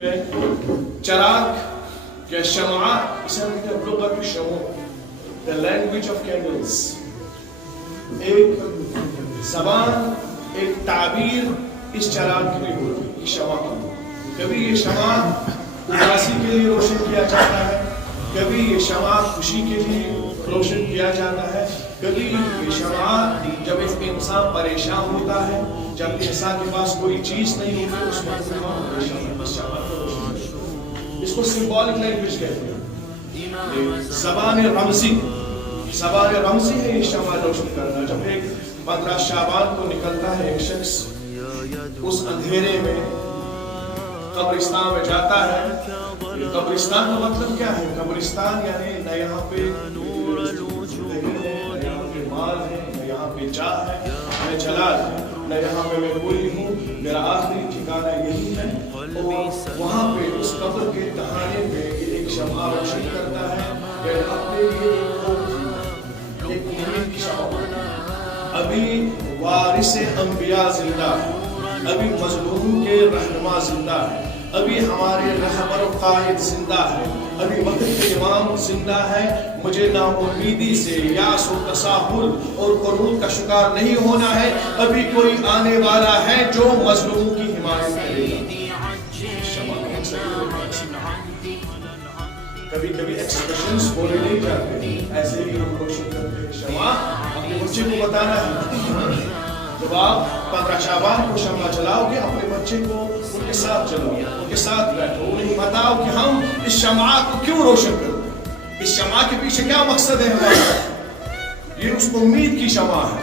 चराग या शमा, इसे हम कहते हैं लुगत शमो, the language of candles। एक ज़बान, एक ताबीर इस चराग के लिए होती है, शमा की। कभी ये शमा उदासी के लिए रोशन किया जाता है, कभी ये शमा खुशी के लिए रोशन किया जाता है, कभी ये शमा जब एक इंसान परेशान होता है, जब इंसान के पास कोई चीज नहीं होती, उसमें इसको सिंबॉलिक लैंग्वेज कहते हैं। ज़बान रमज़ी है ये शमा रोशन करना। जब एक 15 शाबान को निकलता है एक शख्स उस अंधेरे में कब्रिस्तान में जाता है। ये कब्रिस्तान का मतलब क्या है? कब्रिस्तान यानी न यहाँ पे माल है, न यहाँ पे चाह है, न जलाल है, न यहाँ पे मैं कोई हूँ, मेरा आखिरी ठिकाना यही है। और वहाँ पे उस कब्र के तहाने पे एक शमा रोशन करता है, अपने लिए एक उम्मीद की शमा। अभी वारिस अंबिया जिंदा है, अभी मजलूम के रहनुमा जिंदा है, अभी हमारे रहबर कायद जिंदा है, अभी वक्त के इमाम जिंदा है। मुझे नाउम्मीदी से यास और तसाहुल और कुरूद का शिकार नहीं होना है। अभी कोई आने वाला है जो मजलूम की हिमायत करेगा। कभी कभी एक्सप्रेशंस बोले नहीं जाते, ऐसे ही हम रोशन करते हैं। शमा अपने बच्चे को बताना है। जब आप 15 शाबान को शमा जलाओगे, अपने बच्चे को उनके साथ चलो, उनके साथ बैठो, उन्हें बताओ कि हम इस शमा को क्यों रोशन करें, इस शमा के पीछे क्या मकसद है हमारा। ये उस उम्मीद की शमा है,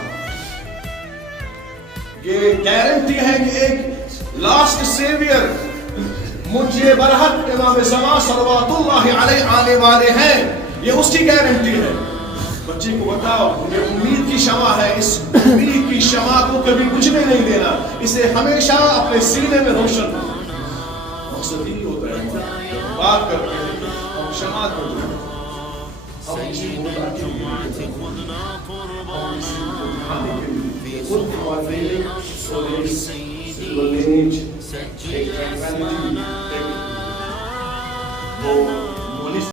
ये गारंटी है कि एक लास्ट सेवियर मुझे बरहक इमाम ज़मा सल्लल्लाहु अलैहि आने वाले हैं। ये उसकी गारंटी है। बच्चे को बताओ ये उम्मीद की शमा है, इस उम्मीद की शमा को कभी बुझने नहीं देना, इसे हमेशा अपने सीने में रोशन। मकसद ही होता है बात करते हैं हम शमा को, हम किसी को बताते हैं